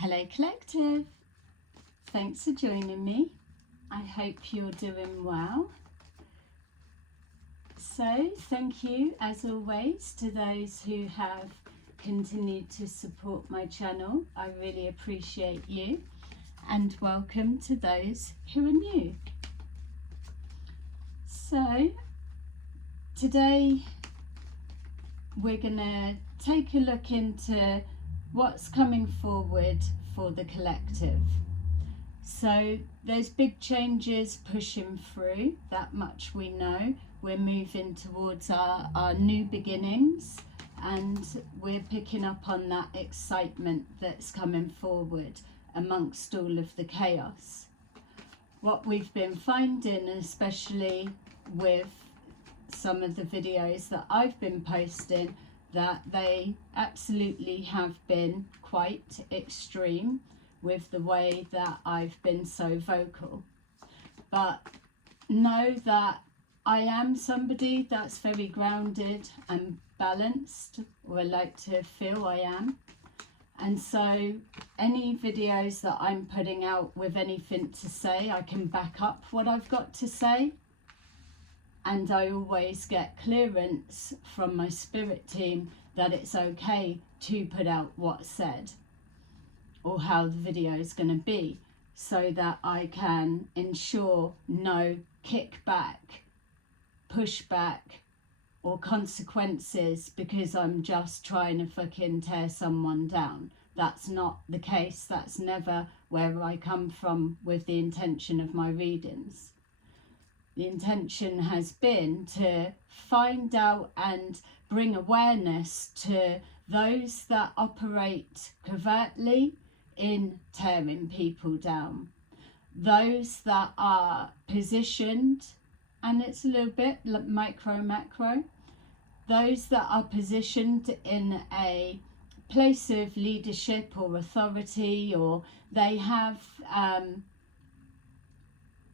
Hello Collective, thanks for joining me. I hope you're doing well. So thank you as always to those who have continued to support my channel. I really appreciate you, and welcome to those who are new. So today we're gonna take a look into what's coming forward for the collective. So there's big changes pushing through, that much we know. We're moving towards our new beginnings, and we're picking up on that excitement that's coming forward amongst all of the chaos. What we've been finding, especially with some of the videos that I've been posting, that they absolutely have been quite extreme with the way that I've been so vocal. But know that I am somebody that's very grounded and balanced, or I like to feel I am. And so any videos that I'm putting out with anything to say, I can back up what I've got to say. And I always get clearance from my spirit team that it's okay to put out what's said or how the video is going to be, so that I can ensure no kickback, pushback or consequences because I'm just trying to fucking tear someone down. That's not the case. That's never where I come from with the intention of my readings. The intention has been to find out and bring awareness to those that operate covertly in tearing people down. Those that are positioned, and it's a little bit micro, macro, those that are positioned in a place of leadership or authority, or they have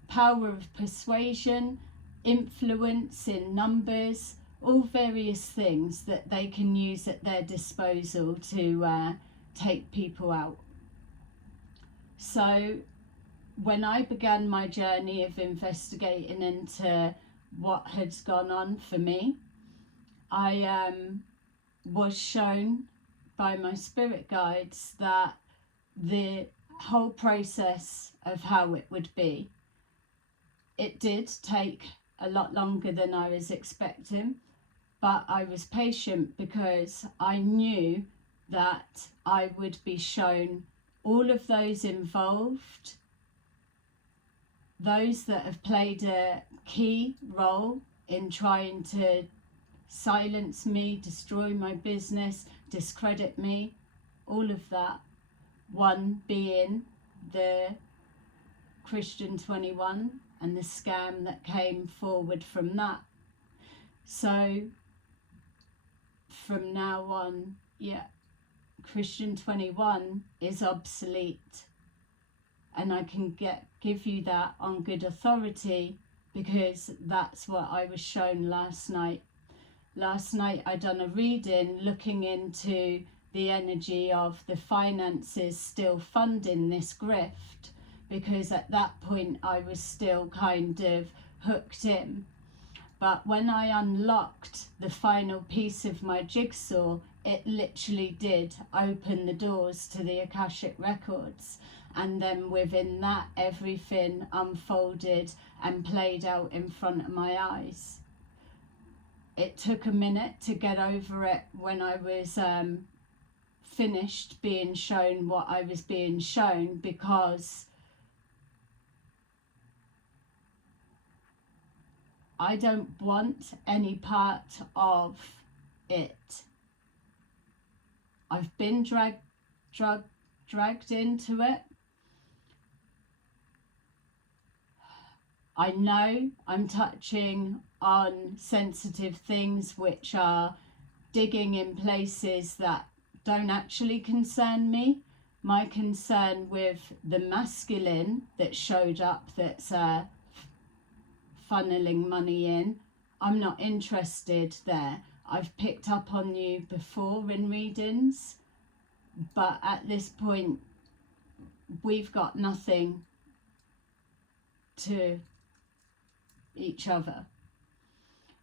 power of persuasion, influence in numbers, all various things that they can use at their disposal to take people out. So when I began my journey of investigating into what had gone on for me, I was shown by my spirit guides that the whole process of how it would be, it did take a lot longer than I was expecting, but I was patient because I knew that I would be shown all of those involved, those that have played a key role in trying to silence me, destroy my business, discredit me, all of that. One being the Christian 21 and the scam that came forward from that. So from now on, Christian 21 is obsolete, and I can give you that on good authority because that's what I was shown last night. Last night I done a reading looking into the energy of the finances still funding this grift, because at that point I was still kind of hooked in. But when I unlocked the final piece of my jigsaw, it literally did open the doors to the Akashic records. And then within that, everything unfolded and played out in front of my eyes. It took a minute to get over it when I was finished being shown what I was being shown, because I don't want any part of it. I've been dragged into it. I know I'm touching on sensitive things which are digging in places that don't actually concern me. My concern with the masculine that showed up, that's funneling money in, I'm not interested there. I've picked up on you before in readings, but at this point we've got nothing to each other.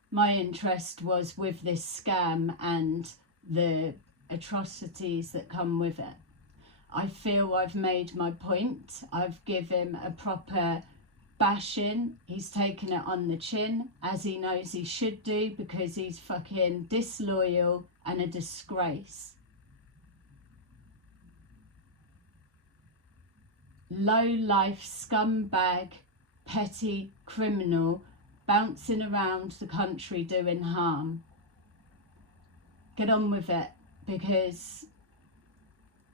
My interest was with this scam and the atrocities that come with it. I feel I've made my point. I've given him a proper bashing. He's taken it on the chin, as he knows he should do, because he's fucking disloyal and a disgrace. Low life scumbag, petty criminal, bouncing around the country doing harm. Get on with it, because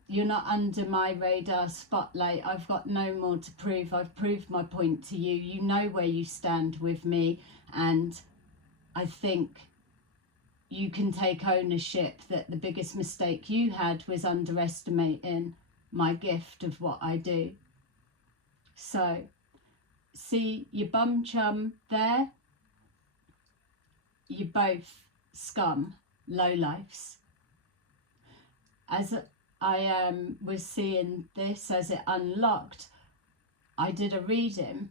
you're not under my radar spotlight. I've got no more to prove. I've proved my point to you. You know where you stand with me, and I think you can take ownership that the biggest mistake you had was underestimating my gift of what I do. So, see your bum chum there? You're both scum, lowlifes. As I was seeing this, as it unlocked, I did a reading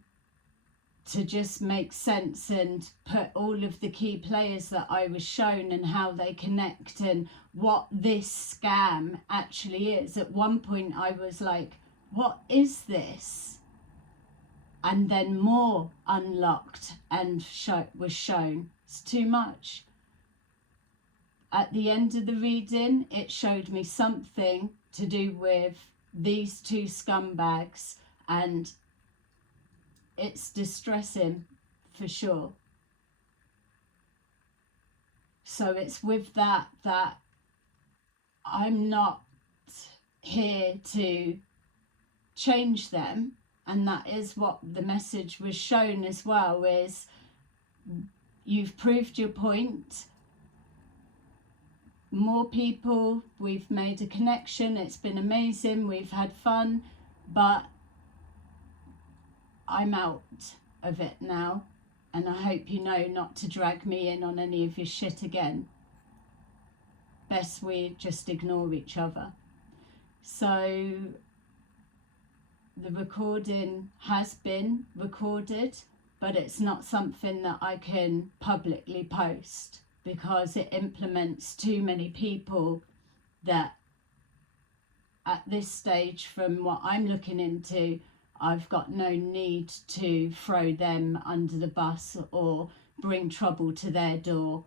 to just make sense and put all of the key players that I was shown and how they connect and what this scam actually is. At one point I was like, what is this? And then more unlocked and was shown. It's too much. At the end of the reading, it showed me something to do with these two scumbags, and it's distressing for sure. So it's with that I'm not here to change them, and that is what the message was shown as well, is you've proved your point. More people, we've made a connection, it's been amazing, we've had fun, but I'm out of it now, and I hope you know not to drag me in on any of your shit again. Best we just ignore each other. So the recording has been recorded, but it's not something that I can publicly post, because it implements too many people that at this stage, from what I'm looking into, I've got no need to throw them under the bus or bring trouble to their door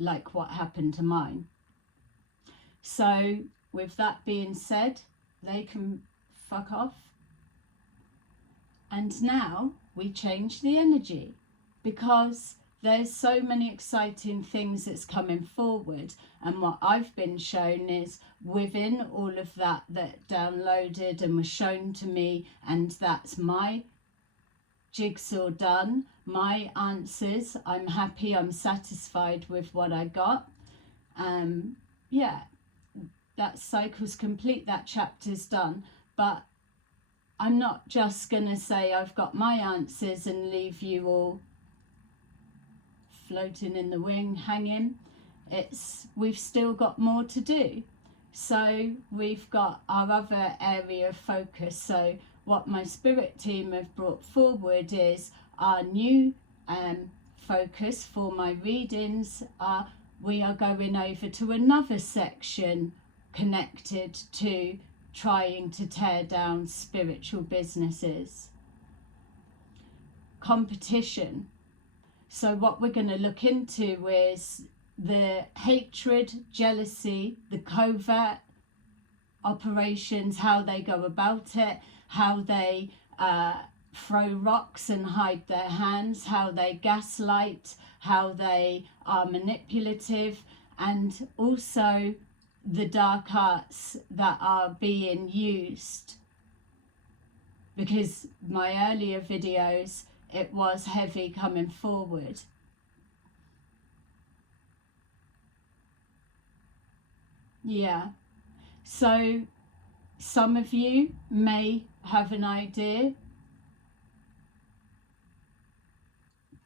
like what happened to mine. So with that being said, they can fuck off. And now we change the energy, because there's so many exciting things that's coming forward, and what I've been shown is within all of that downloaded and was shown to me, and that's my jigsaw done, my answers. I'm happy, I'm satisfied with what I got. Yeah, that cycle's complete, that chapter's done, but I'm not just gonna say I've got my answers and leave you all floating in the wing, hanging. We've still got more to do. So we've got our other area of focus. So what my spirit team have brought forward is our new focus for my readings. We are going over to another section connected to trying to tear down spiritual businesses. Competition. So what we're going to look into is the hatred, jealousy, the covert operations, how they go about it, how they throw rocks and hide their hands, how they gaslight, how they are manipulative, and also the dark arts that are being used. Because my earlier videos, it was heavy coming forward. Yeah. So some of you may have an idea,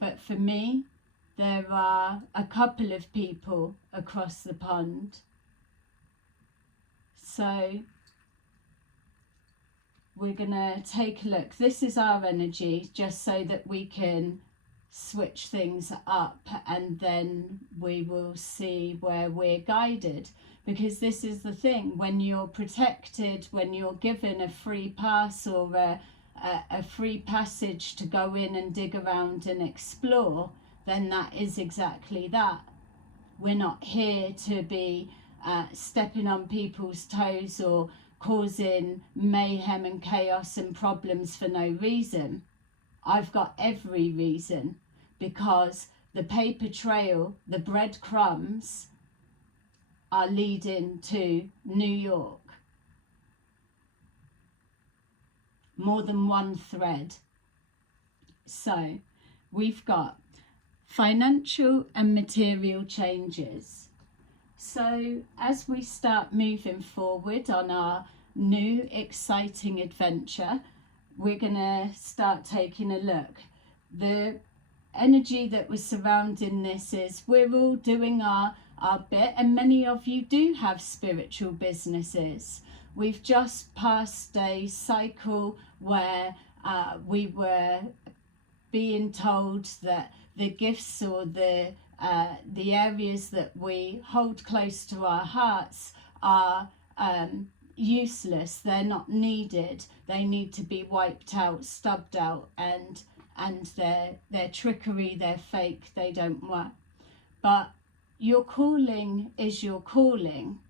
but for me, there are a couple of people across the pond. So we're going to take a look. This is our energy, just so that we can switch things up, and then we will see where we're guided. Because this is the thing, when you're protected, when you're given a free pass or a free passage to go in and dig around and explore, then that is exactly that. We're not here to be stepping on people's toes or causing mayhem and chaos and problems for no reason. I've got every reason, because the paper trail, the breadcrumbs, are leading to New York. More than one thread. So we've got financial and material changes. So as we start moving forward on our new exciting adventure, we're going to start taking a look. The energy that was surrounding this is we're all doing our bit, and many of you do have spiritual businesses. We've just passed a cycle where we were being told that the gifts or the areas that we hold close to our hearts are useless. They're not needed. They need to be wiped out, stubbed out, and their trickery, they're fake, they don't work. But your calling is your calling.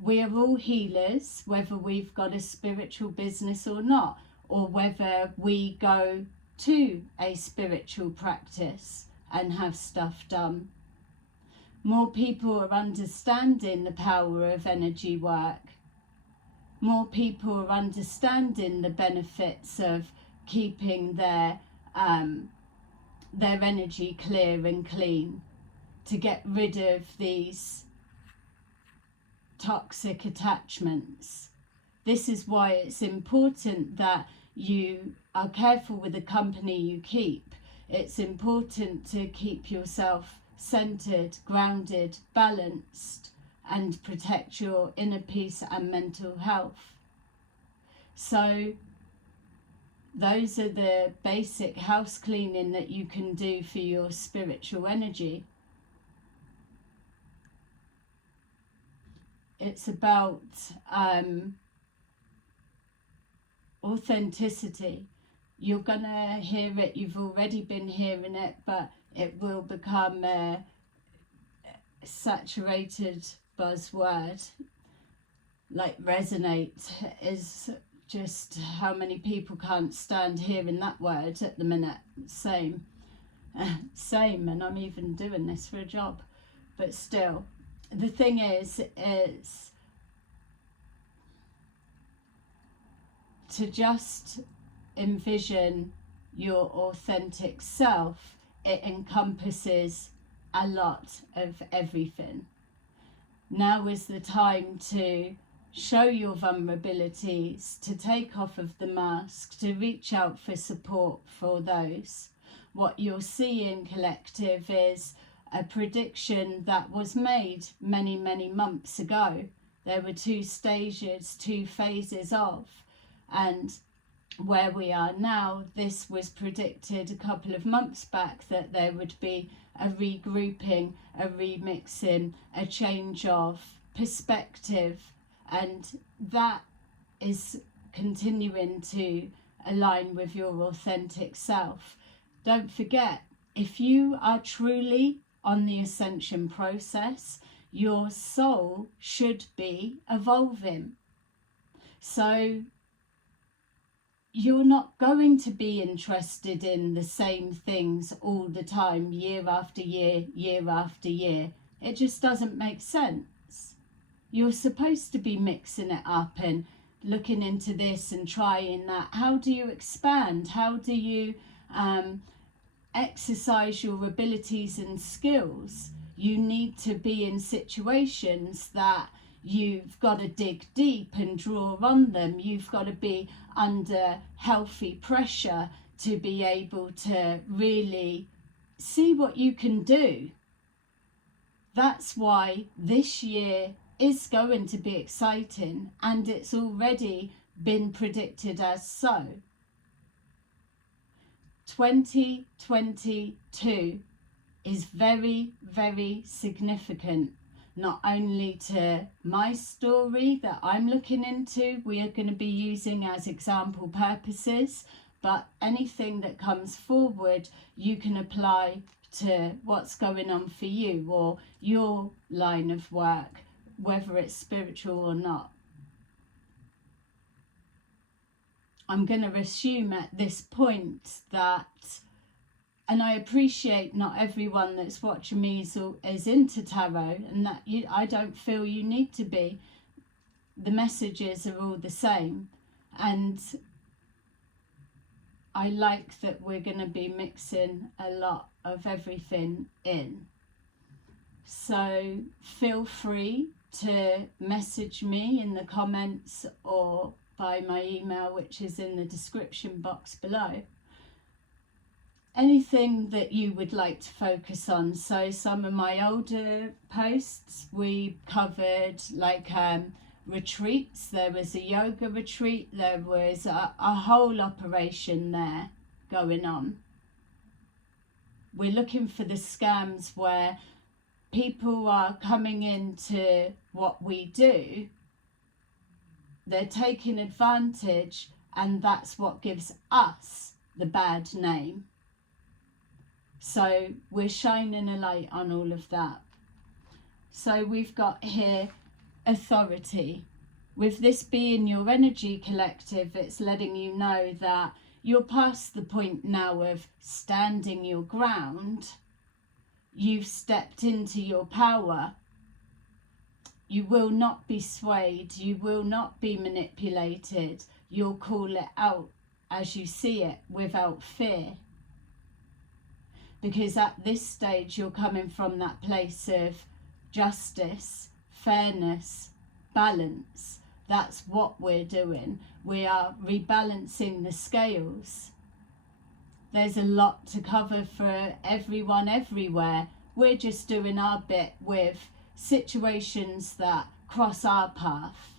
We are all healers, whether we've got a spiritual business or not, or whether we go to a spiritual practice and have stuff done. More people are understanding the power of energy work. More people are understanding the benefits of keeping their energy clear and clean, to get rid of these toxic attachments. This is why it's important that you are careful with the company you keep. It's important to keep yourself centered, grounded, balanced, and protect your inner peace and mental health. So those are the basic house cleaning that you can do for your spiritual energy. It's about authenticity. You're gonna hear it, you've already been hearing it, but it will become a saturated buzzword. Like resonate is just how many people can't stand hearing that word at the minute. Same, and I'm even doing this for a job, but still. The thing is to just envision your authentic self. It encompasses a lot of everything. Now is the time to show your vulnerabilities, to take off of the mask, to reach out for support for those. What you're seeing, collective, is a prediction that was made many, many months ago. There were 2 stages, 2 phases of, and where we are now, this was predicted a couple of months back, that there would be a regrouping, a remixing, a change of perspective, and that is continuing to align with your authentic self. Don't forget, if you are truly on the ascension process, your soul should be evolving. So you're not going to be interested in the same things all the time, year after year, year after year. It just doesn't make sense. You're supposed to be mixing it up and looking into this and trying that. How do you expand? How do you exercise your abilities and skills? You need to be in situations that you've got to dig deep and draw on them. You've got to be under healthy pressure to be able to really see what you can do. That's why this year is going to be exciting, and it's already been predicted as so. 2022 is very, very significant, not only to my story that I'm looking into, we are going to be using as example purposes, but anything that comes forward you can apply to what's going on for you or your line of work, whether it's spiritual or not. I'm going to assume at this point that, and I appreciate not everyone that's watching me is into tarot, and that I don't feel you need to be. The messages are all the same, and I like that we're going to be mixing a lot of everything in. So feel free to message me in the comments or by my email, which is in the description box below. Anything that you would like to focus on. So some of my older posts we covered, like retreats. There was a yoga retreat, there was a whole operation there going on. We're looking for the scams where people are coming into what we do, they're taking advantage, and that's what gives us the bad name. So we're shining a light on all of that. So we've got here authority. With this being your energy collective, it's letting you know that you're past the point now of standing your ground. You've stepped into your power. You will not be swayed. You will not be manipulated. You'll call it out as you see it without fear. Because at this stage you're coming from that place of justice, fairness, balance. That's what we're doing. We are rebalancing the scales. There's a lot to cover for everyone everywhere. We're just doing our bit with situations that cross our path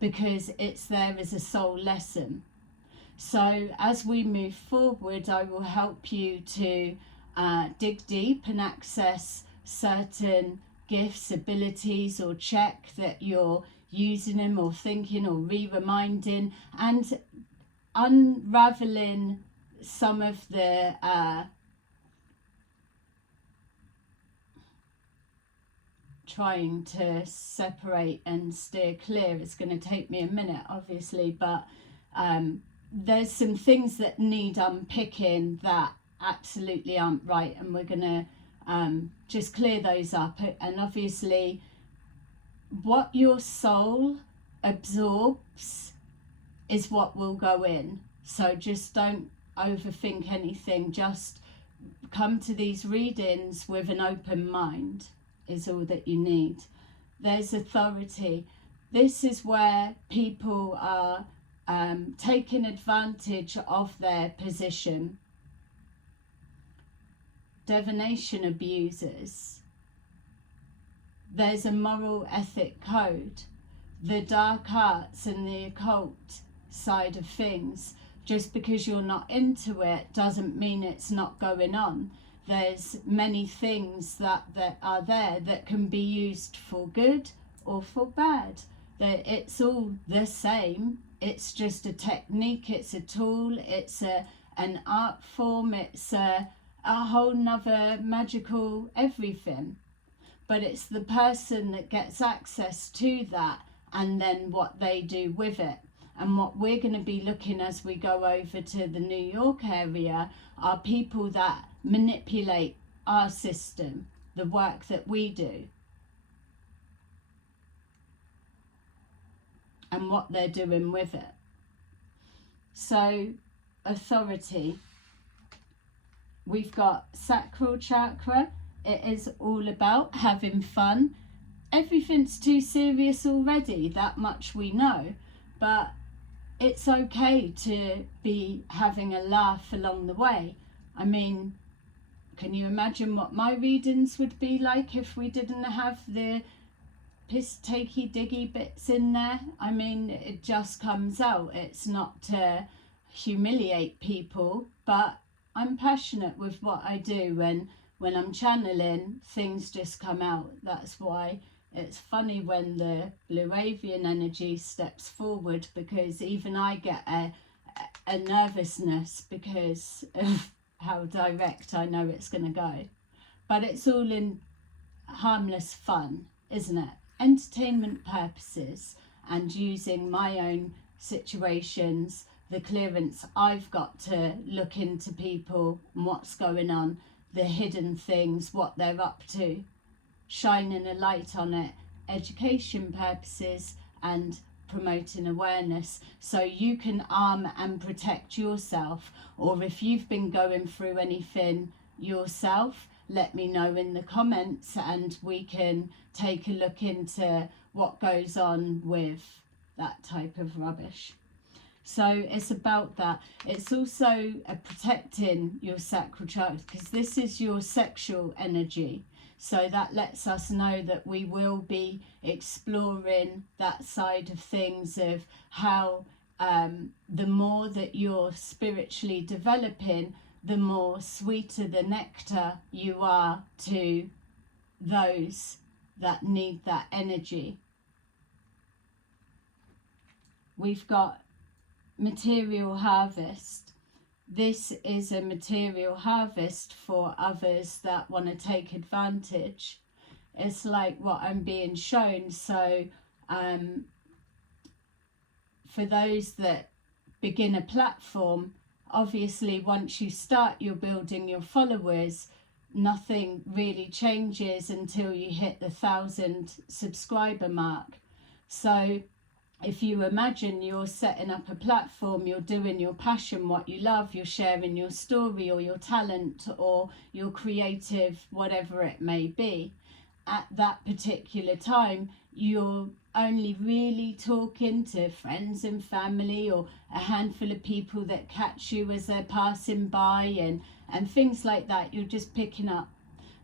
because it's there as a soul lesson. So as we move forward, I will help you to dig deep and access certain gifts, abilities, or check that you're using them or thinking or re-reminding, and unraveling some of the trying to separate and steer clear. It's going to take me a minute, obviously, but there's some things that need unpicking that absolutely aren't right, and we're going to just clear those up. And obviously what your soul absorbs is what will go in, so just don't overthink anything. Just come to these readings with an open mind is all that you need. There's authority. This is where people are taking advantage of their position. Divination abusers. There's a moral ethic code. The dark arts and the occult side of things. Just because you're not into it doesn't mean it's not going on. There's many things that are there that can be used for good or for bad. It's all the same. It's just a technique, it's a tool, it's an art form, it's a whole nother magical everything. But it's the person that gets access to that and then what they do with it. And what we're going to be looking as we go over to the New York area are people that manipulate our system, the work that we do, and what they're doing with it. So, authority. We've got sacral chakra. It is all about having fun. Everything's too serious already, that much we know, but it's okay to be having a laugh along the way. I mean, can you imagine what my readings would be like if we didn't have the piss takey diggy bits in there. I mean, it just comes out. It's not to humiliate people, but I'm passionate with what I do, and when I'm channeling, things just come out. That's why it's funny when the blue avian energy steps forward, because even I get a nervousness because of how direct I know it's going to go. But it's all in harmless fun, isn't it? Entertainment purposes, and using my own situations, the clearance I've got to look into people and what's going on, the hidden things, what they're up to, shining a light on it, education purposes and promoting awareness, so you can arm and protect yourself. Or if you've been going through anything yourself, let me know in the comments and we can take a look into what goes on with that type of rubbish. So it's about that. It's also protecting your sacral chakra, because this is your sexual energy. So that lets us know that we will be exploring that side of things, of how the more that you're spiritually developing, the more sweeter the nectar you are to those that need that energy. We've got material harvest. This is a material harvest for others that want to take advantage. It's like what I'm being shown. So for those that begin a platform, obviously once you start, you're building your followers, nothing really changes until you hit the 1,000 subscriber mark. So if you imagine you're setting up a platform, you're doing your passion, what you love, you're sharing your story or your talent or your creative, whatever it may be, at that particular time, you're only really talking to friends and family or a handful of people that catch you as they're passing by and things like that. You're just picking up.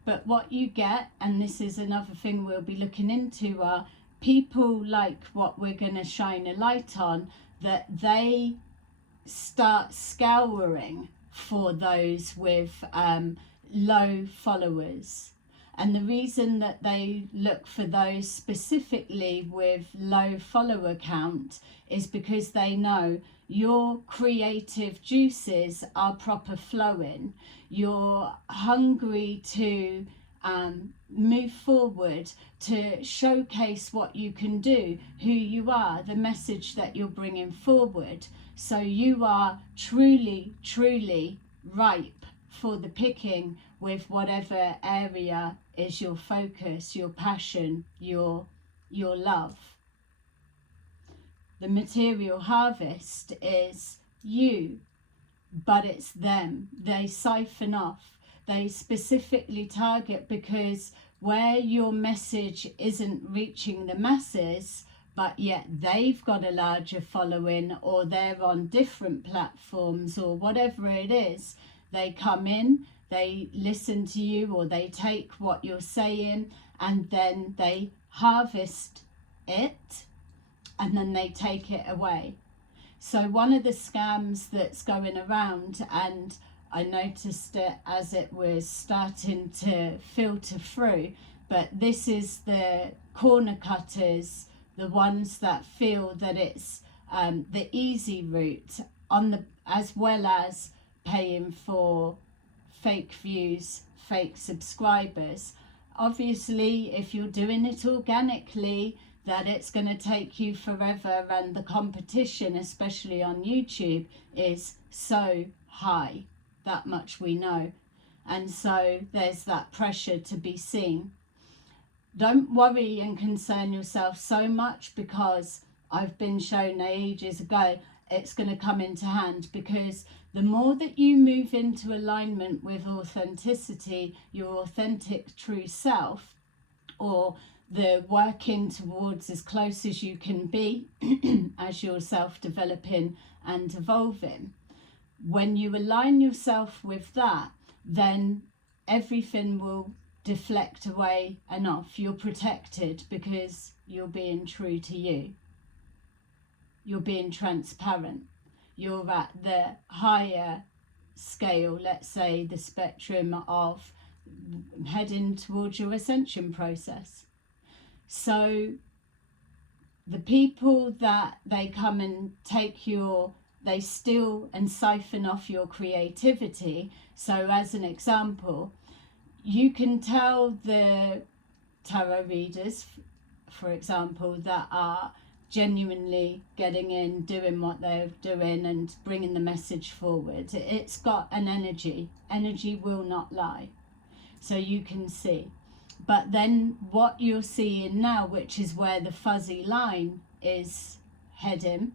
But what you get, and this is another thing we'll be looking into, are people like what we're going to shine a light on, that they start scouring for those with low followers. And the reason that they look for those specifically with low follower count is because they know your creative juices are proper flowing. You're hungry to move forward, to showcase what you can do, who you are, the message that you're bringing forward. So you are truly, truly ripe for the picking with whatever area is your focus, your passion, your love. The material harvest is you, but it's them. They siphon off. They specifically target, because where your message isn't reaching the masses, but yet they've got a larger following, or they're on different platforms or whatever it is, they come in, they listen to you, or they take what you're saying and then they harvest it and then they take it away. So one of the scams that's going around, and I noticed it as it was starting to filter through, but this is the corner cutters, the ones that feel that it's the easy route, as well as paying for fake views, fake subscribers. Obviously, if you're doing it organically, that it's going to take you forever, and the competition, especially on YouTube, is so high. That much we know. And so there's that pressure to be seen. Don't worry and concern yourself so much, because I've been shown ages ago it's going to come into hand, because the more that you move into alignment with authenticity, your authentic true self, or the working towards as close as you can be as you're self-developing and evolving, when you align yourself with that, then everything will deflect away and off. You're protected because you're being true to you. You're being transparent. You're at the higher scale, let's say the spectrum of heading towards your ascension process. So the people that they come and take they steal and siphon off your creativity. So as an example, you can tell the tarot readers, for example, that are genuinely getting in, doing what they're doing and bringing the message forward. It's got an energy. Energy will not lie. So you can see. But then what you're seeing now, which is where the fuzzy line is heading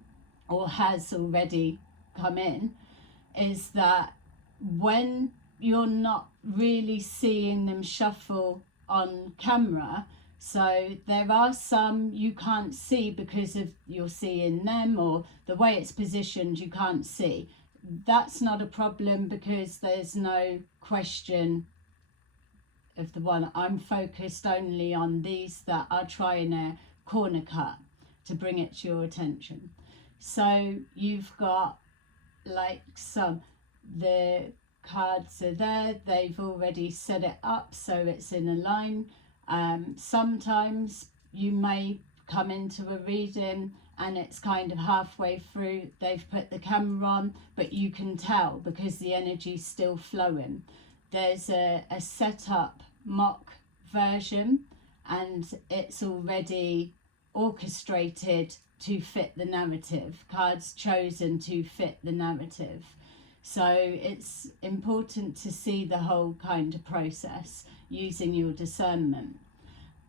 or has already come in, is that when you're not really seeing them shuffle on camera, so there are some you can't see because of you're seeing them or the way it's positioned, you can't see. That's not a problem because there's no question of the one. I'm focused only on these that are trying a corner cut to bring it to your attention. So you've got like the cards are there, they've already set it up so it's in a line. Sometimes you may come into a reading and it's kind of halfway through, they've put the camera on, but you can tell because the energy's still flowing. There's a set up mock version and it's already orchestrated to fit the narrative, cards chosen to fit the narrative. So it's important to see the whole kind of process using your discernment.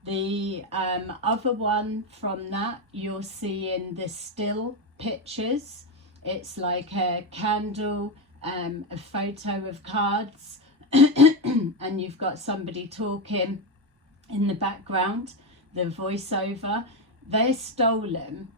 The other one from that, you're seeing the still pictures. It's like a candle, a photo of cards, and you've got somebody talking in the background, the voiceover. They're stolen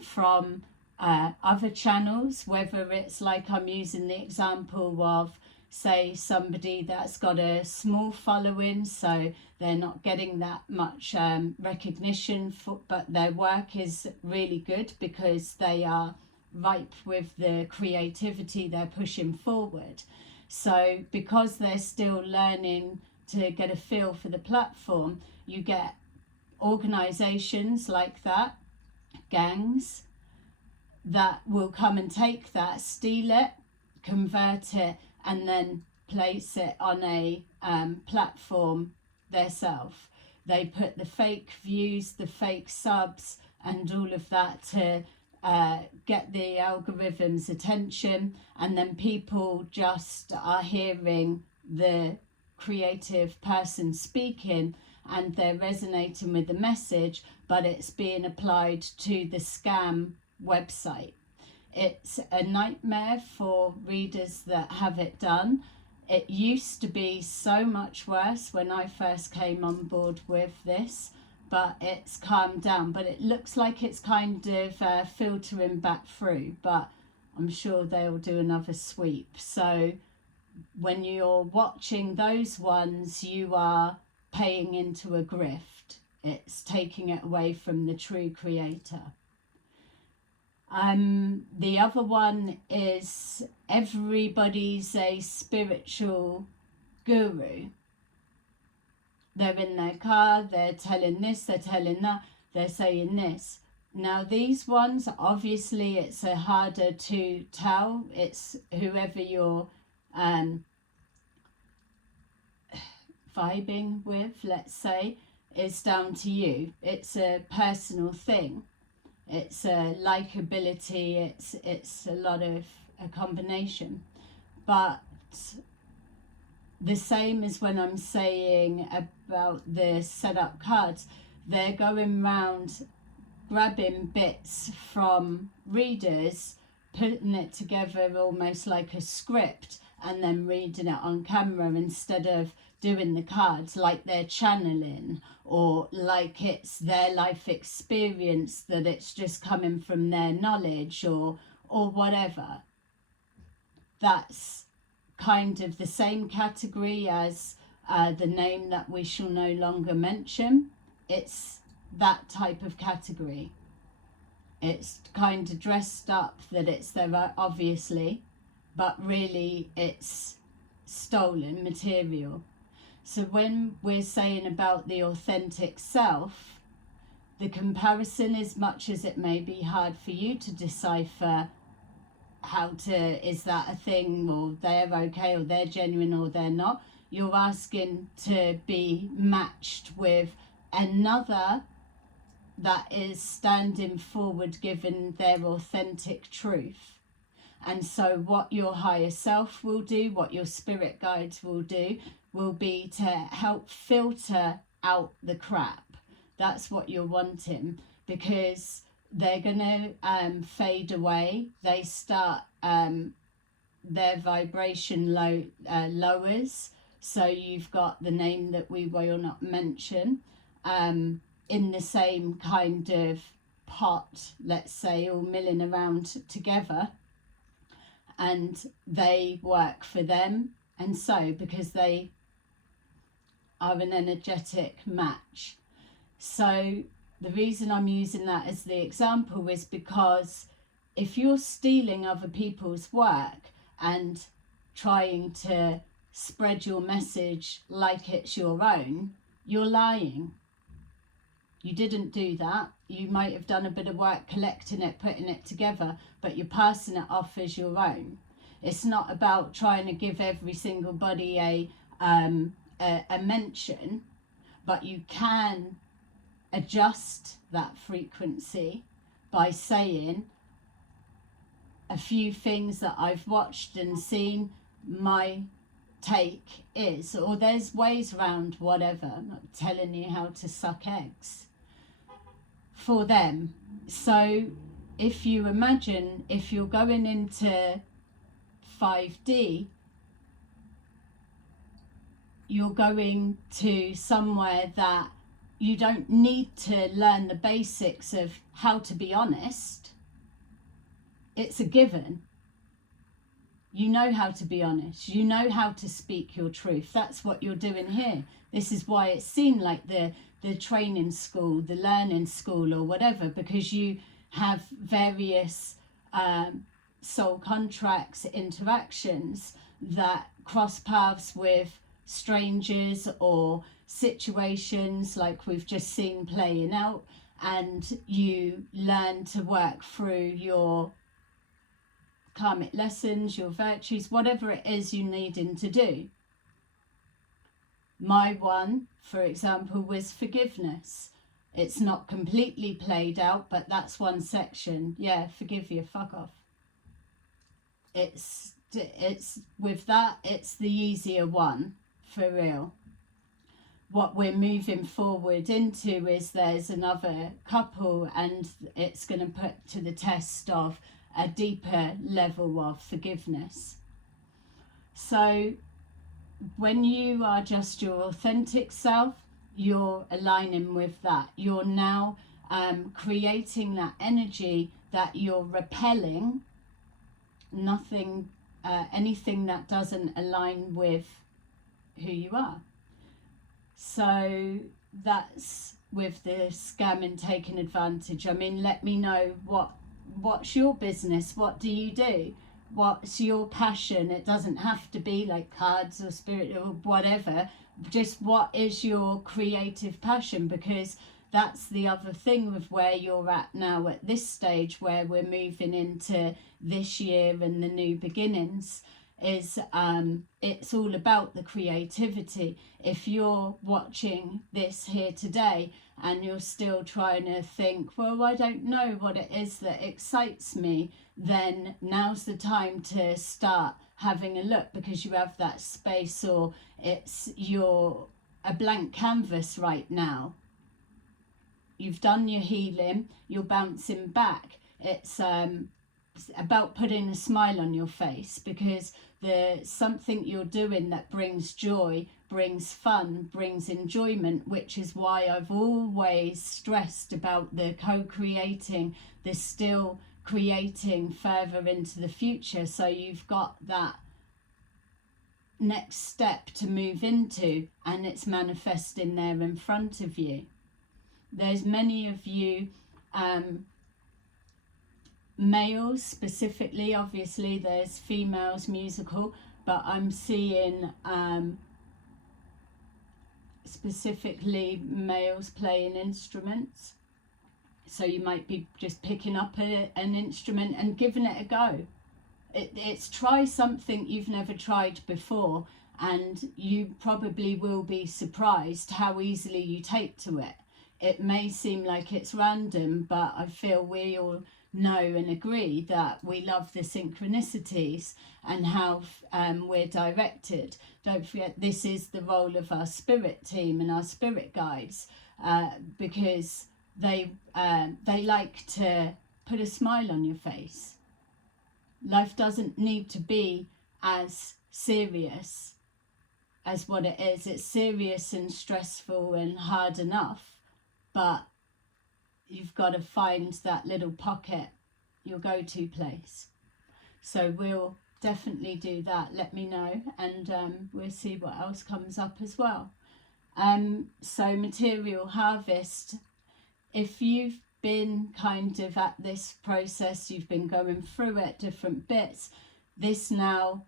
from other channels, whether it's like I'm using the example of, say, somebody that's got a small following, so they're not getting that much recognition, but their work is really good because they are ripe with the creativity they're pushing forward. So because they're still learning to get a feel for the platform, you get organizations like that, gangs, that will come and take that, steal it, convert it, and then place it on a platform themselves. They put the fake views, the fake subs, and all of that to get the algorithm's attention, and then people just are hearing the creative person speaking and they're resonating with the message, but it's being applied to the scam website. It's a nightmare for readers that have it done. It used to be so much worse when I first came on board with this, but it's calmed down. But it looks like it's kind of filtering back through, but I'm sure they'll do another sweep. So when you're watching those ones, you are paying into a grift. It's taking it away from the true creator. The other one is everybody's a spiritual guru. They're in their car, they're telling this, they're telling that, they're saying this. Now these ones, obviously it's harder to tell. It's whoever you're vibing with, let's say, is down to you. It's a personal thing. It's a likability, it's a lot of a combination. But the same as when I'm saying about the setup cards, they're going round grabbing bits from readers, putting it together almost like a script, and then reading it on camera instead of doing the cards like they're channeling, or like it's their life experience, that it's just coming from their knowledge or whatever. That's kind of the same category as the name that we shall no longer mention. It's that type of category. It's kind of dressed up that it's there, obviously, but really it's stolen material. So when we're saying about the authentic self, the comparison, as much as it may be hard for you to decipher how to, is that a thing, or they're okay, or they're genuine, or they're not, you're asking to be matched with another that is standing forward, given their authentic truth. And so what your higher self will do, what your spirit guides will do, will be to help filter out the crap. That's what you're wanting, because they're going to fade away. They start, their vibration lowers. So you've got the name that we will not mention, in the same kind of pot, let's say, all milling around together. And they work for them. And so, because they are an energetic match. So the reason I'm using that as the example is because if you're stealing other people's work and trying to spread your message like it's your own, you're lying. You didn't do that. You might have done a bit of work collecting it, putting it together, but you're passing it off as your own. It's not about trying to give every single body a mention, but you can adjust that frequency by saying a few things that I've watched and seen. My take is, or there's ways around whatever. I'm not telling you how to suck eggs for them. So if you imagine, if you're going into 5D, you're going to somewhere that you don't need to learn the basics of how to be honest. It's a given. You know how to be honest. You know how to speak your truth. That's what you're doing here. This is why it's seen like the training school, the learning school, or whatever, because you have various soul contracts, interactions that cross paths with strangers or situations like we've just seen playing out, and you learn to work through your karmic lessons, your virtues, whatever it is you needing to do. My one, for example, was forgiveness. It's not completely played out, but that's one section. Yeah, forgive you, fuck off. It's with that, it's the easier one, for real. What we're moving forward into is there's another couple, and it's going to put to the test of a deeper level of forgiveness. So when you are just your authentic self, you're aligning with that. You're now creating that energy that you're repelling nothing, anything that doesn't align with who you are. So that's with the scamming, taking advantage. I mean, let me know what's your business. What do you do? What's your passion? It doesn't have to be like cards or spirit or whatever. Just what is your creative passion? Because that's the other thing with where you're at now at this stage, where we're moving into this year and the new beginnings, is it's all about the creativity. If you're watching this here today and you're still trying to think, well, I don't know what it is that excites me, then now's the time to start having a look, because you have that space, or you're a blank canvas right now. You've done your healing, you're bouncing back. It's about putting a smile on your face, because something you're doing that brings joy, brings fun, brings enjoyment, which is why I've always stressed about the co-creating, the still creating further into the future. So you've got that next step to move into, and it's manifesting there in front of you. There's many of you males specifically, obviously there's females musical, but I'm seeing specifically males playing instruments. So you might be just picking up an instrument and giving it a go. It's try something you've never tried before, and you probably will be surprised how easily you take to it. It may seem like it's random, but I feel we all know and agree that we love the synchronicities and how we're directed. Don't forget, this is the role of our spirit team and our spirit guides, because they like to put a smile on your face. Life doesn't need to be as serious as what it is. It's serious and stressful and hard enough, but you've got to find that little pocket, your go-to place. So we'll definitely do that. Let me know, and we'll see what else comes up as well. So material harvest, if you've been kind of at this process, you've been going through it, different bits, this now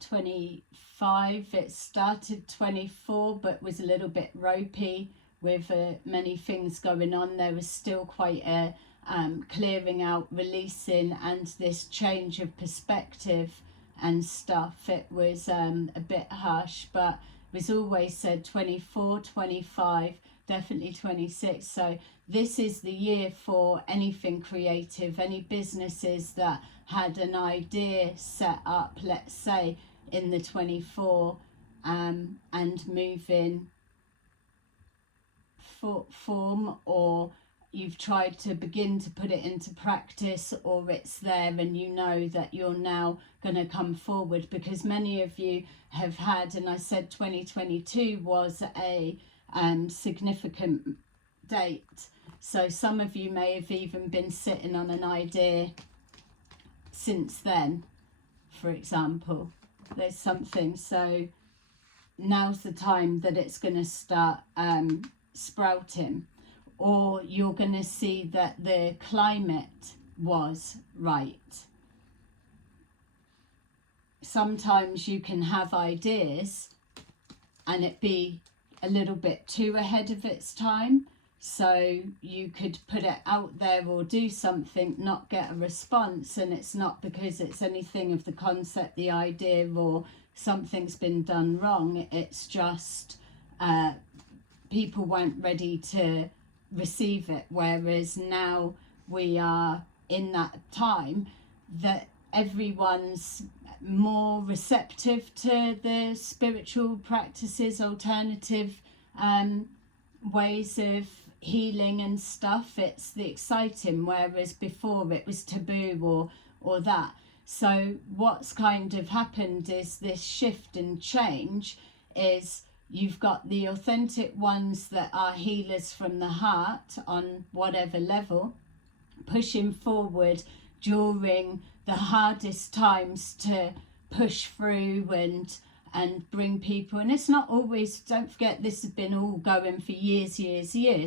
25, it started 24 but was a little bit ropey with many things going on. There was still quite a clearing out, releasing, and this change of perspective and stuff. It was a bit harsh, but it was always said 24, 25, definitely 26. So this is the year for anything creative, any businesses that had an idea set up, let's say in the 24, and moving form, or you've tried to begin to put it into practice, or it's there and you know that you're now going to come forward, because many of you have had, and I said 2022 was a significant date, so some of you may have even been sitting on an idea since then, for example. There's something, so now's the time that it's going to start sprouting, or you're going to see that the climate was right. Sometimes you can have ideas and it be a little bit too ahead of its time, so you could put it out there or do something, not get a response, and it's not because it's anything of the concept, the idea, or something's been done wrong. It's just people weren't ready to receive it, whereas now we are in that time that everyone's more receptive to the spiritual practices, alternative ways of healing and stuff. It's the exciting, whereas before it was taboo or that. So what's kind of happened is this shift and change is you've got the authentic ones that are healers from the heart on whatever level, pushing forward during the hardest times to push through and bring people. And it's not always, don't forget, this has been all going for years,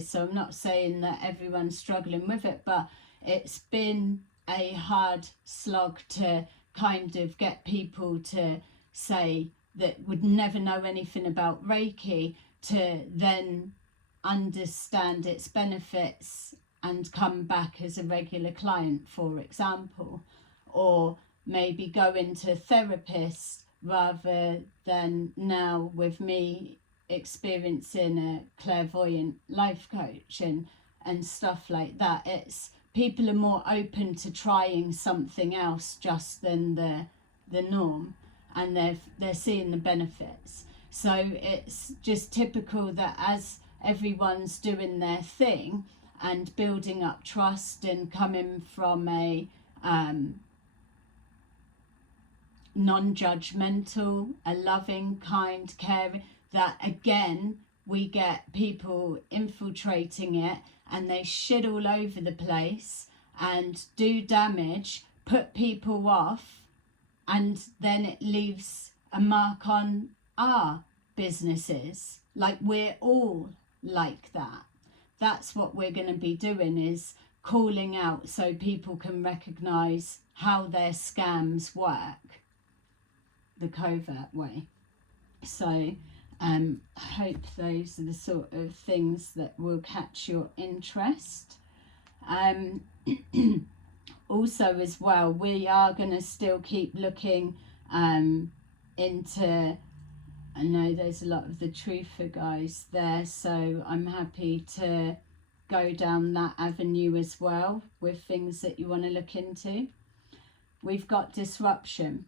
so I'm not saying that everyone's struggling with it, but it's been a hard slog to kind of get people to say that would never know anything about Reiki to then understand its benefits and come back as a regular client, for example, or maybe go into therapist rather than now with me experiencing a clairvoyant life coach and stuff like that. It's people are more open to trying something else just than the norm, and they're seeing the benefits. So it's just typical that as everyone's doing their thing and building up trust and coming from a non-judgmental, a loving, kind, caring, that again we get people infiltrating it and they shit all over the place and do damage, put people off, and then it leaves a mark on our businesses. Like, we're all like that. That's what we're going to be doing, is calling out so people can recognize how their scams work the covert way. So I hope those are the sort of things that will catch your interest. Also as well, we are going to still keep looking into, I know there's a lot of the truther guys there, so I'm happy to go down that avenue as well with things that you want to look into. We've got disruption.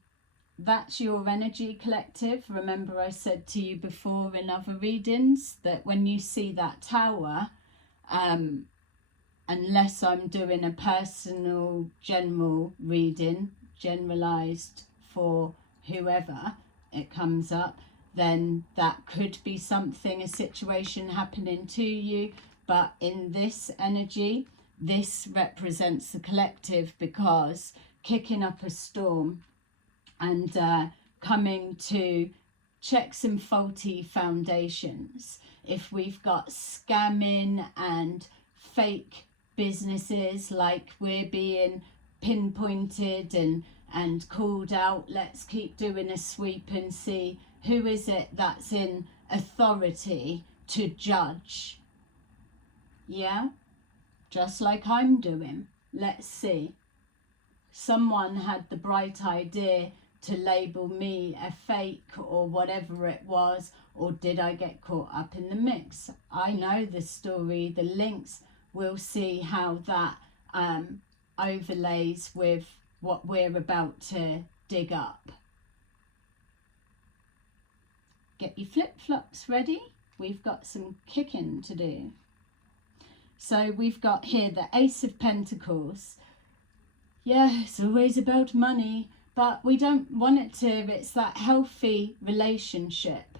That's your energy collective. Remember I said to you before in other readings that when you see that tower, unless I'm doing a personal general reading, generalized for whoever it comes up, then that could be something, a situation happening to you. But in this energy, this represents the collective, because kicking up a storm and coming to check some faulty foundations. If we've got scamming and fake businesses, like we're being pinpointed and called out, let's keep doing a sweep and see who is it that's in authority to judge. Yeah, just like I'm doing. Let's see. Someone had the bright idea to label me a fake or whatever it was, or did I get caught up in the mix? I know the story, the links. We'll see how that overlays with what we're about to dig up. Get your flip-flops ready. We've got some kicking to do. So we've got here the Ace of Pentacles. Yeah, it's always about money, but we don't want it to. It's that healthy relationship.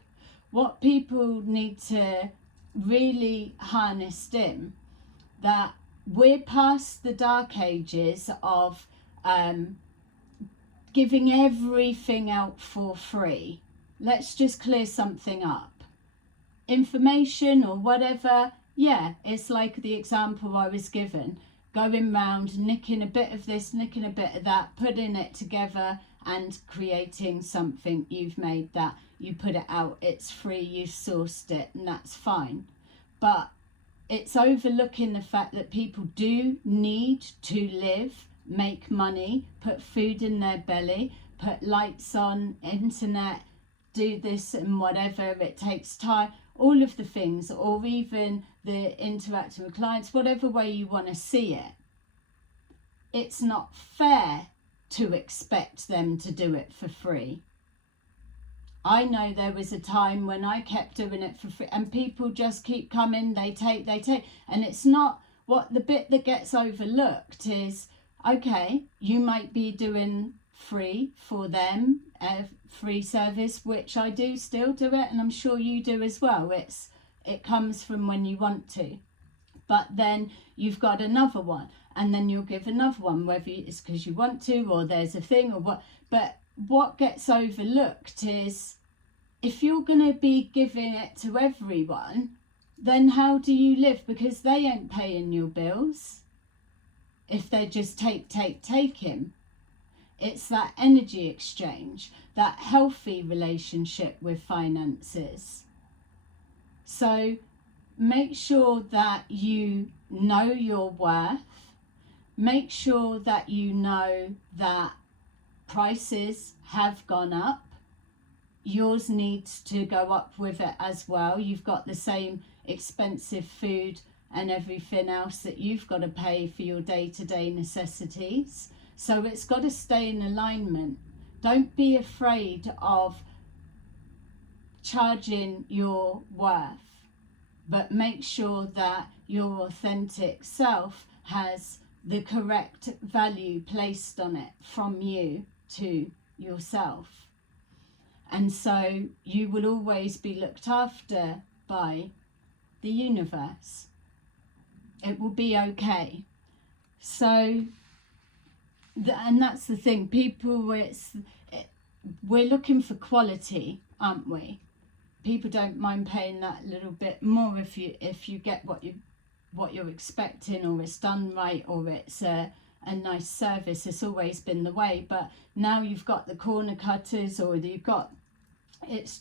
What people need to really harness in, that we're past the dark ages of giving everything out for free. Let's just clear something up. Information or whatever, yeah, it's like the example I was given. Going round, nicking a bit of this, nicking a bit of that, putting it together and creating something. You've made that, you put it out, it's free, you sourced it, and that's fine. But it's overlooking the fact that people do need to live, make money, put food in their belly, put lights on, internet, do this and whatever, it takes time. All of the things, or even the interacting with clients, whatever way you want to see it. It's not fair to expect them to do it for free. I know there was a time when I kept doing it for free and people just keep coming, they take. And it's not, what the bit that gets overlooked is, okay, you might be doing free for them, free service, which I do still do it, and I'm sure you do as well. It comes from when you want to, but then you've got another one, and then you'll give another one, whether it's because you want to or there's a thing or what. But what gets overlooked is, if you're going to be giving it to everyone, then how do you live? Because they ain't paying your bills if they're just taking. It's that energy exchange, that healthy relationship with finances. So make sure that you know your worth. Make sure that you know that prices have gone up. Yours needs to go up with it as well. You've got the same expensive food and everything else that you've got to pay for your day-to-day necessities. So it's got to stay in alignment. Don't be afraid of charging your worth, but make sure that your authentic self has the correct value placed on it from you to yourself. And so you will always be looked after by the universe. It will be okay. So, and that's the thing, people, we're looking for quality, aren't we? People don't mind paying that little bit more if you get what you're expecting, or it's done right, or it's a nice service. It's always been the way, but now you've got the corner cutters, or you've got, it's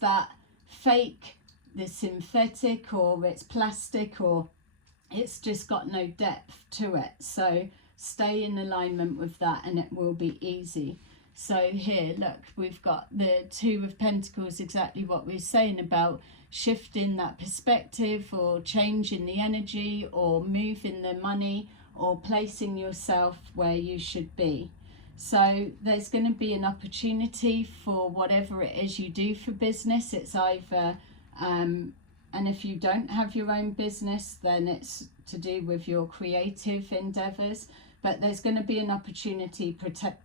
that fake, the synthetic, or it's plastic, or it's just got no depth to it. So stay in alignment with that and it will be easy. So here, look, we've got the Two of Pentacles, exactly what we're saying about shifting that perspective, or changing the energy, or moving the money, or placing yourself where you should be. So there's going to be an opportunity for whatever it is you do for business. It's either, and if you don't have your own business, then it's to do with your creative endeavors. But there's going to be an opportunity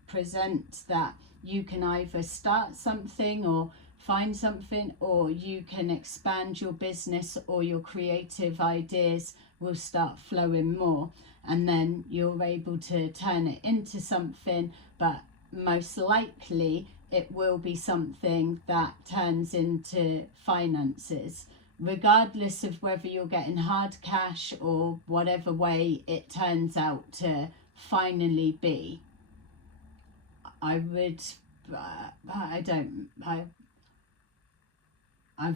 present that you can either start something or find something, or you can expand your business, or your creative ideas will start flowing more, and then you're able to turn it into something. But most likely it will be something that turns into finances, regardless of whether you're getting hard cash or whatever way it turns out to finally be. I've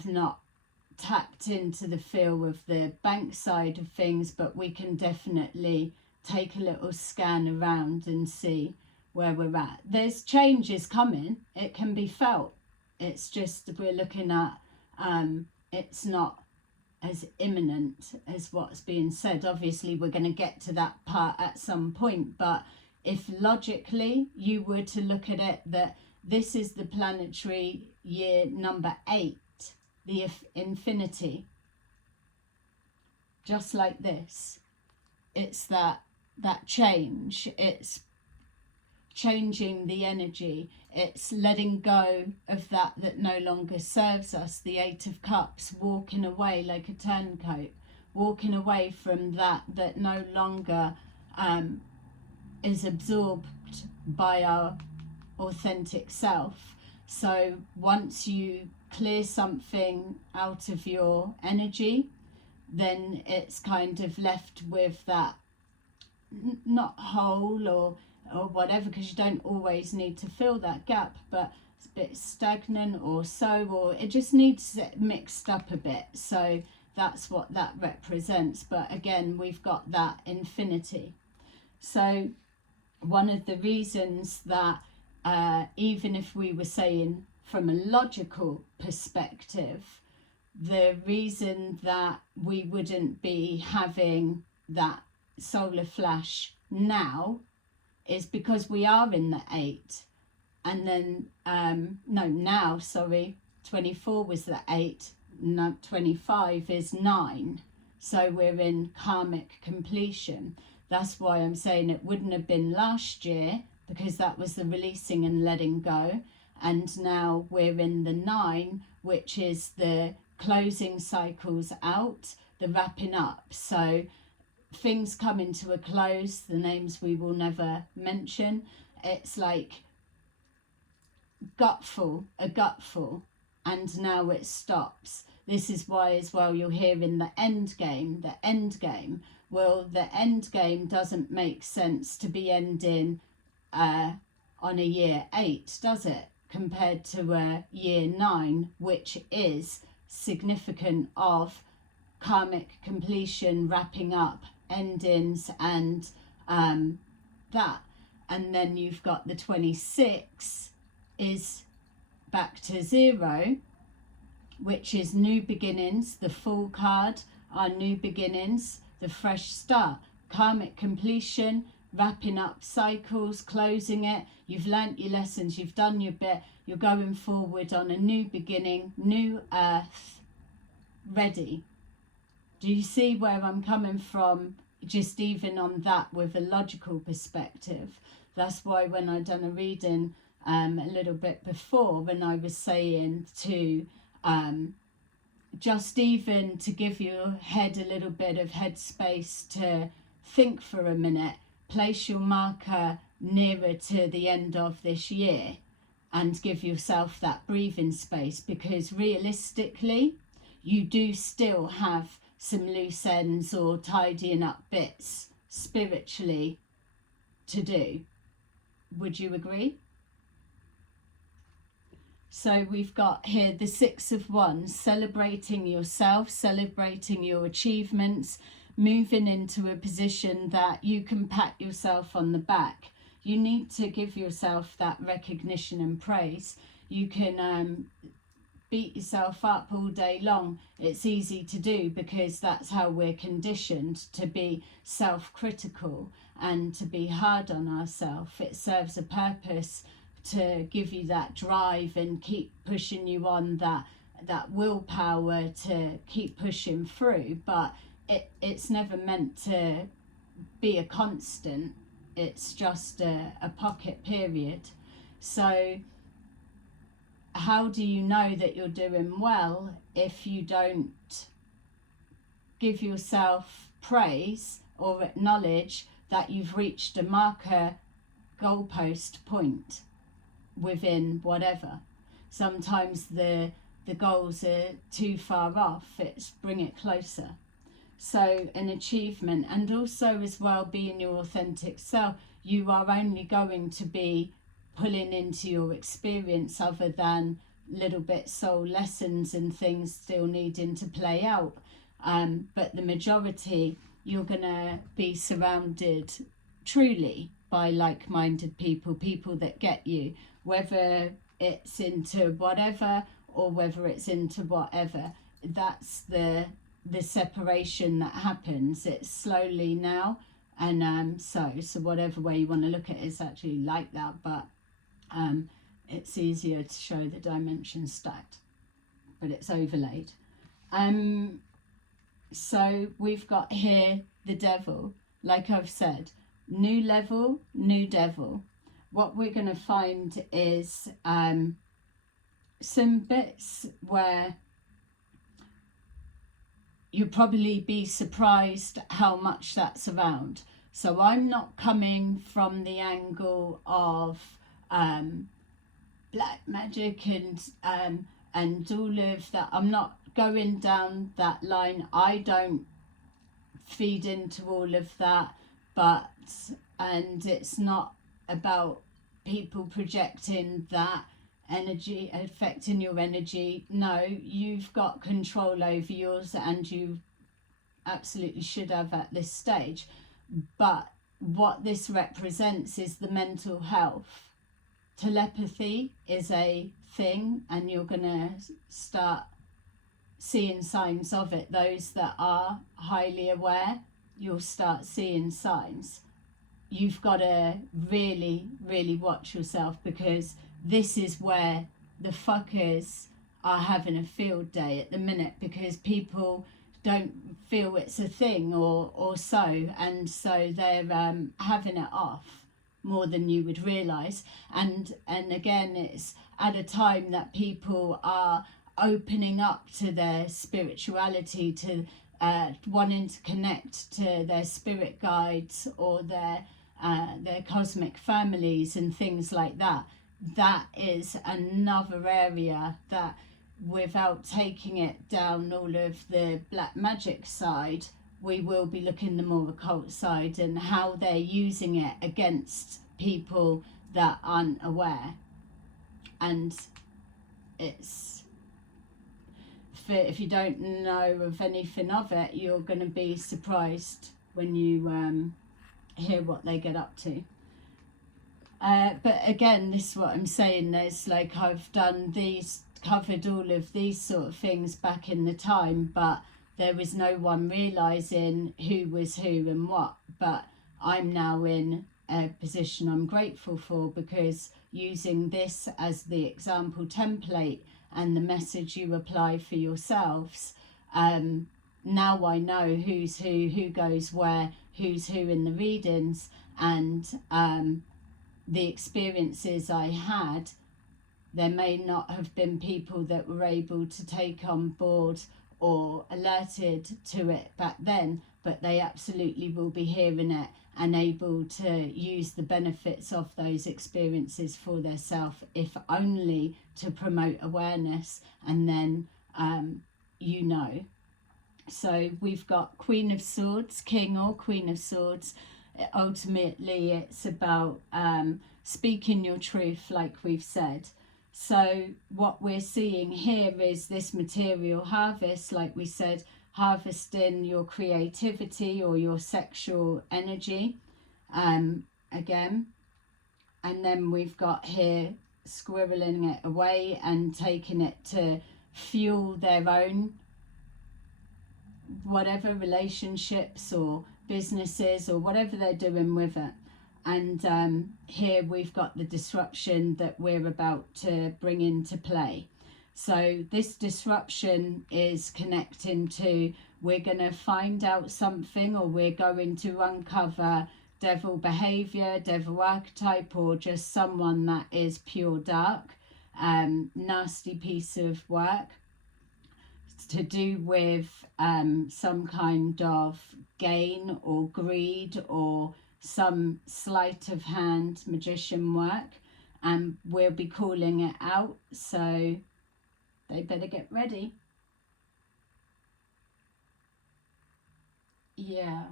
not tapped into the feel of the bank side of things, but we can definitely take a little scan around and see where we're at. There's changes coming, it can be felt. It's just we're looking at, it's not as imminent as what's being said. Obviously we're going to get to that part at some point, but if logically you were to look at it, that this is the planetary year number 8, the infinity, just like this, it's that change, it's changing the energy, it's letting go of that no longer serves us. The 8 of Cups, walking away like a turncoat, walking away from that no longer is absorbed by our authentic self. So once you clear something out of your energy, then it's kind of left with that, not whole or whatever, because you don't always need to fill that gap, but it's a bit stagnant or it just needs it mixed up a bit. So that's what that represents. But again, we've got that infinity. So one of the reasons that even if we were saying from a logical perspective, the reason that we wouldn't be having that solar flash now is because we are in the 8, and then now 24 was the 8, 25 is 9, so we're in karmic completion. That's why I'm saying it wouldn't have been last year, because that was the releasing and letting go, and now we're in the 9, which is the closing cycles out, the wrapping up. So things coming to a close, the names we will never mention. It's like a gutful, and now it stops. This is why as well you're hearing the end game. Well, the end game doesn't make sense to be ending on a year 8, does it? Compared to a year 9, which is significant of karmic completion, wrapping up, endings, and that. And then you've got the 26 is back to 0, which is new beginnings. The Fool card are new beginnings, the fresh start, karmic completion, wrapping up cycles, closing it. You've learnt your lessons, you've done your bit, you're going forward on a new beginning, new earth, ready. Do you see where I'm coming from? Just even on that with a logical perspective. That's why when I done a reading a little bit before, when I was saying to just even to give your head a little bit of headspace to think for a minute, place your marker nearer to the end of this year, and give yourself that breathing space, because realistically you do still have some loose ends or tidying up bits spiritually to do. Would you agree? So we've got here the Six of Wands, celebrating yourself, celebrating your achievements, moving into a position that you can pat yourself on the back. You need to give yourself that recognition and praise. You can beat yourself up all day long. It's easy to do because that's how we're conditioned to be self-critical and to be hard on ourselves. It serves a purpose to give you that drive and keep pushing you on, that willpower to keep pushing through, but it's never meant to be a constant. It's just a pocket period. So how do you know that you're doing well if you don't give yourself praise or acknowledge that you've reached a marker goalpost point within whatever? Sometimes the goals are too far off. It's bring it closer. So an achievement, and also as well being your authentic self. You are only going to be pulling into your experience other than little bit soul lessons and things still needing to play out, but the majority you're gonna be surrounded truly by like-minded people that get you, whether it's into whatever or whether it's into whatever. That's the separation that happens. It's slowly now, and so whatever way you want to look at it is actually like that, but it's easier to show the dimensions stacked, but it's overlaid. So we've got here the devil. Like I've said, new level, new devil. What we're going to find is some bits where you'll probably be surprised how much that's around. So I'm not coming from the angle of black magic and all of that. I'm not going down that line. I don't feed into all of that, and it's not about people projecting that energy affecting your energy. No, you've got control over yours, and you absolutely should have at this stage. But what this represents is the mental health. Telepathy is a thing, and you're gonna start seeing signs of it. Those that are highly aware, you'll start seeing signs. You've got to really, really watch yourself, because this is where the fuckers are having a field day at the minute, because people don't feel it's a thing or so, and so they're having it off more than you would realise. And again, it's at a time that people are opening up to their spirituality, to wanting to connect to their spirit guides or their cosmic families and things like that. That is another area that, without taking it down all of the black magic side, we will be looking the more occult side and how they're using it against people that aren't aware. And it's, if you don't know of anything of it, you're going to be surprised when you hear what they get up to. But again, this is what I'm saying, there's like, I've done these, covered all of these sort of things back in the time, but there was no one realising who was who and what. But I'm now in a position I'm grateful for, because using this as the example template and the message you apply for yourselves, now I know who's who goes where, who's who in the readings, and the experiences I had, there may not have been people that were able to take on board or alerted to it back then, but they absolutely will be hearing it and able to use the benefits of those experiences for themselves, if only to promote awareness, and then you know. So we've got Queen of Swords, King or Queen of Swords. Ultimately it's about speaking your truth, like we've said. So what we're seeing here is this material harvest, like we said, harvesting your creativity or your sexual energy again. And then we've got here squirreling it away and taking it to fuel their own whatever relationships or businesses or whatever they're doing with it. And here we've got the disruption that we're about to bring into play. So this disruption is connecting to, we're going to find out something, or we're going to uncover devil behavior, devil archetype, or just someone that is pure dark, nasty piece of work to do with some kind of gain or greed or some sleight of hand magician work, and we'll be calling it out, so they better get ready. Yeah.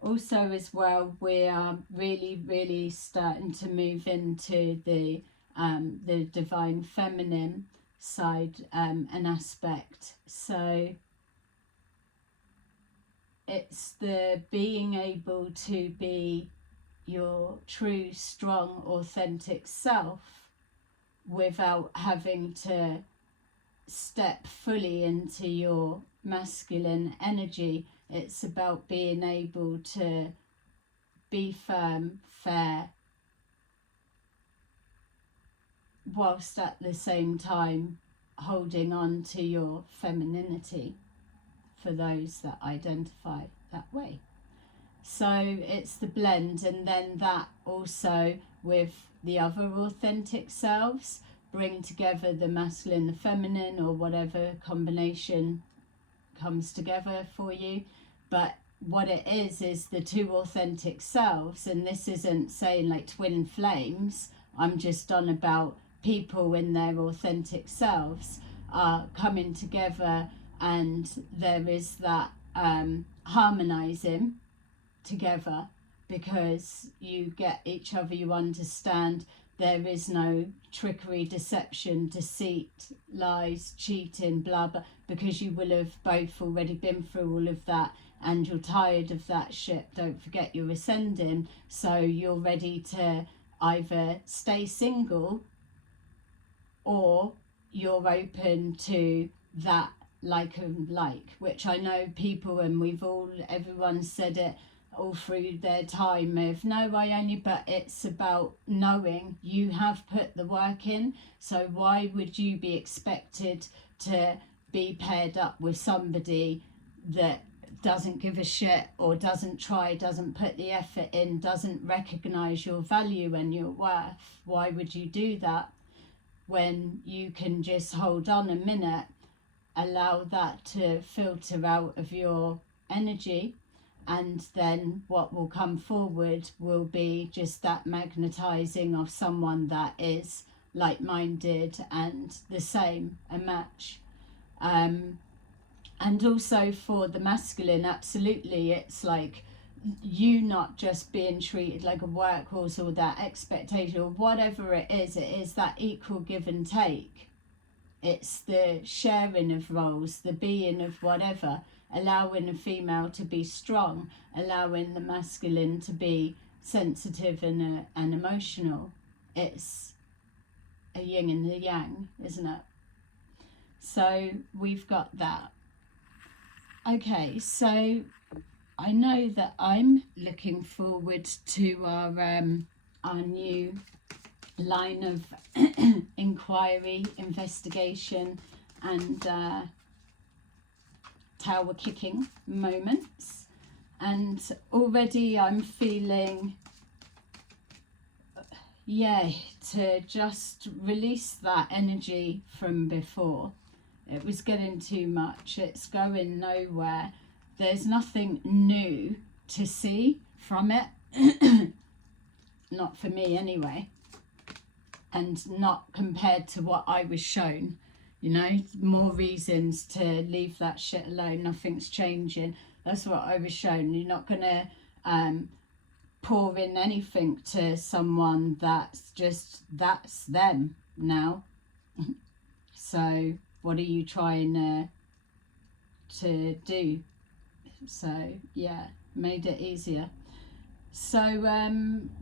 Also as well, we are really starting to move into the divine feminine side, an aspect. So it's the being able to be your true, strong, authentic self without having to step fully into your masculine energy. It's about being able to be firm, fair, whilst at the same time holding on to your femininity, for those that identify that way. So it's the blend, and then that also with the other authentic selves, bring together the masculine, the feminine, or whatever combination comes together for you. But what it is the two authentic selves, and this isn't saying like twin flames, I'm just on about people in their authentic selves are coming together, and there is that harmonizing together, because you get each other, you understand there is no trickery, deception, deceit, lies, cheating, blah blah, because you will have both already been through all of that, and you're tired of that shit. Don't forget you're ascending, so you're ready to either stay single, or you're open to that like and like, which I know people, and everyone said it all through their time of, no, but it's about knowing you have put the work in, so why would you be expected to be paired up with somebody that doesn't give a shit, or doesn't try, doesn't put the effort in, doesn't recognize your value and your worth? Why would you do that when you can just hold on a minute, allow that to filter out of your energy, and then what will come forward will be just that magnetizing of someone that is like-minded and the same, a match. And also for the masculine, absolutely, it's like you not just being treated like a workhorse, or that expectation, or whatever it is that equal give and take. It's the sharing of roles, the being of whatever, allowing a female to be strong, allowing the masculine to be sensitive and emotional. It's a yin and the yang, isn't it? So we've got that. Okay, so I know that I'm looking forward to our new line of inquiry, investigation, and tower kicking moments, and already I'm feeling, to just release that energy from before. It was getting too much, it's going nowhere, there's nothing new to see from it. Not for me anyway, and not compared to what I was shown. You know, more reasons to leave that shit alone. Nothing's changing. That's what I was shown. You're not going to pour in anything to someone that's them now. So what are you trying to do? So yeah, made it easier. So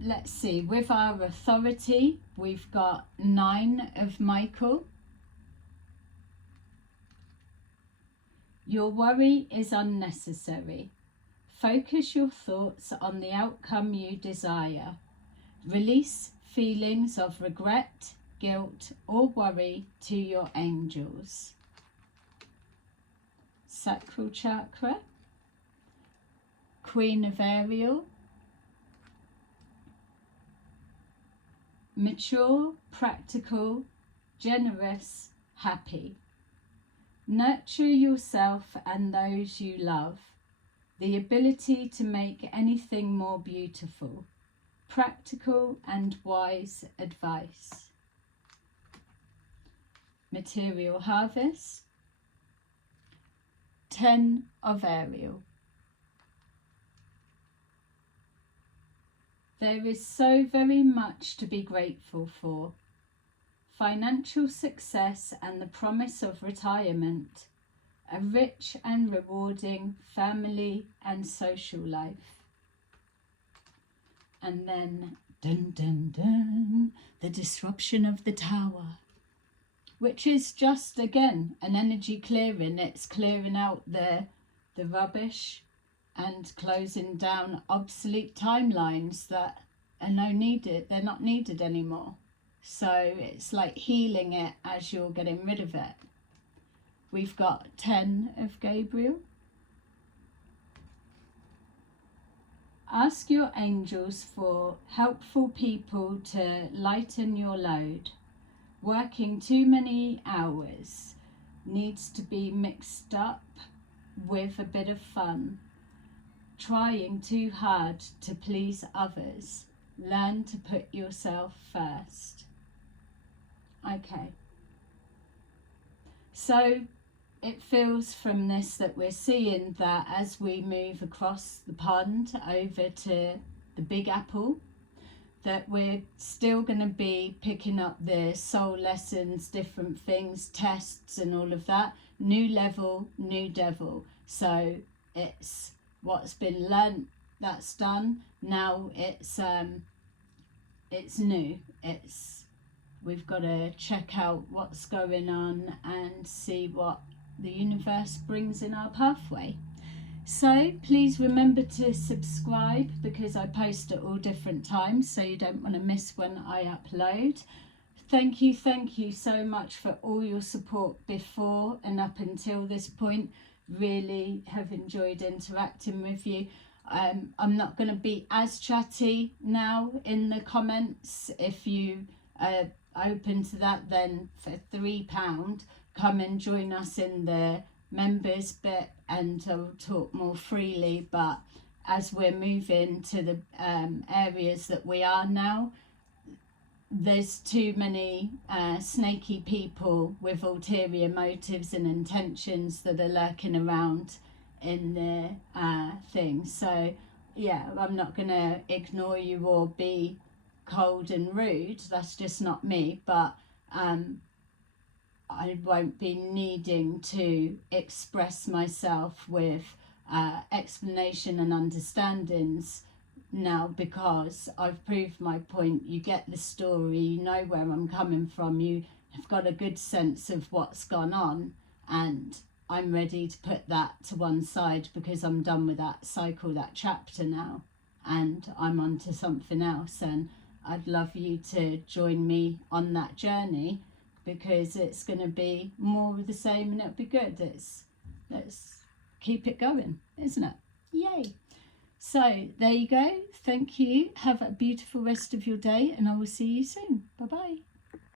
let's see, with our authority, we've got 9 of Michael. Your worry is unnecessary. Focus your thoughts on the outcome you desire. Release feelings of regret, guilt, or worry to your angels. Sacral chakra, Queen of Ariel. Mature, practical, generous, happy. Nurture yourself and those you love. The ability to make anything more beautiful. Practical and wise advice. Material harvest. 10 of Ariel. There is so very much to be grateful for. Financial success and the promise of retirement, a rich and rewarding family and social life. And then, dun dun dun, the disruption of the tower, which is just, again, an energy clearing. It's clearing out the rubbish and closing down obsolete timelines that are they're not needed anymore. So it's like healing it as you're getting rid of it. We've got 10 of Gabriel. Ask your angels for helpful people to lighten your load. Working too many hours needs to be mixed up with a bit of fun. Trying too hard to please others. Learn to put yourself first. Okay. So it feels from this that we're seeing that as we move across the pond over to the Big Apple, that we're still going to be picking up the soul lessons, different things, tests and all of that. New level, new devil. So it's what's been learnt, that's done. Now it's new. We've got to check out what's going on and see what the universe brings in our pathway. So please remember to subscribe, because I post at all different times, so you don't want to miss when I upload. Thank you so much for all your support before and up until this point. Really have enjoyed interacting with you. I'm not going to be as chatty now in the comments. If you are open to that, then for £3 come and join us in the members bit and I'll talk more freely. But as we're moving to the areas that we are now, there's too many snaky people with ulterior motives and intentions that are lurking around in the thing. So yeah, I'm not gonna ignore you or be cold and rude. That's just not me. But I won't be needing to express myself with explanation and understandings now, because I've proved my point. You get the story, you know where I'm coming from, you have got a good sense of what's gone on, and I'm ready to put that to one side because I'm done with that cycle, that chapter now, and I'm on to something else. And I'd love you to join me on that journey, because it's going to be more of the same and it'll be good. Let's keep it going, isn't it? Yay. So there you go. Thank you. Have a beautiful rest of your day and I will see you soon. Bye bye.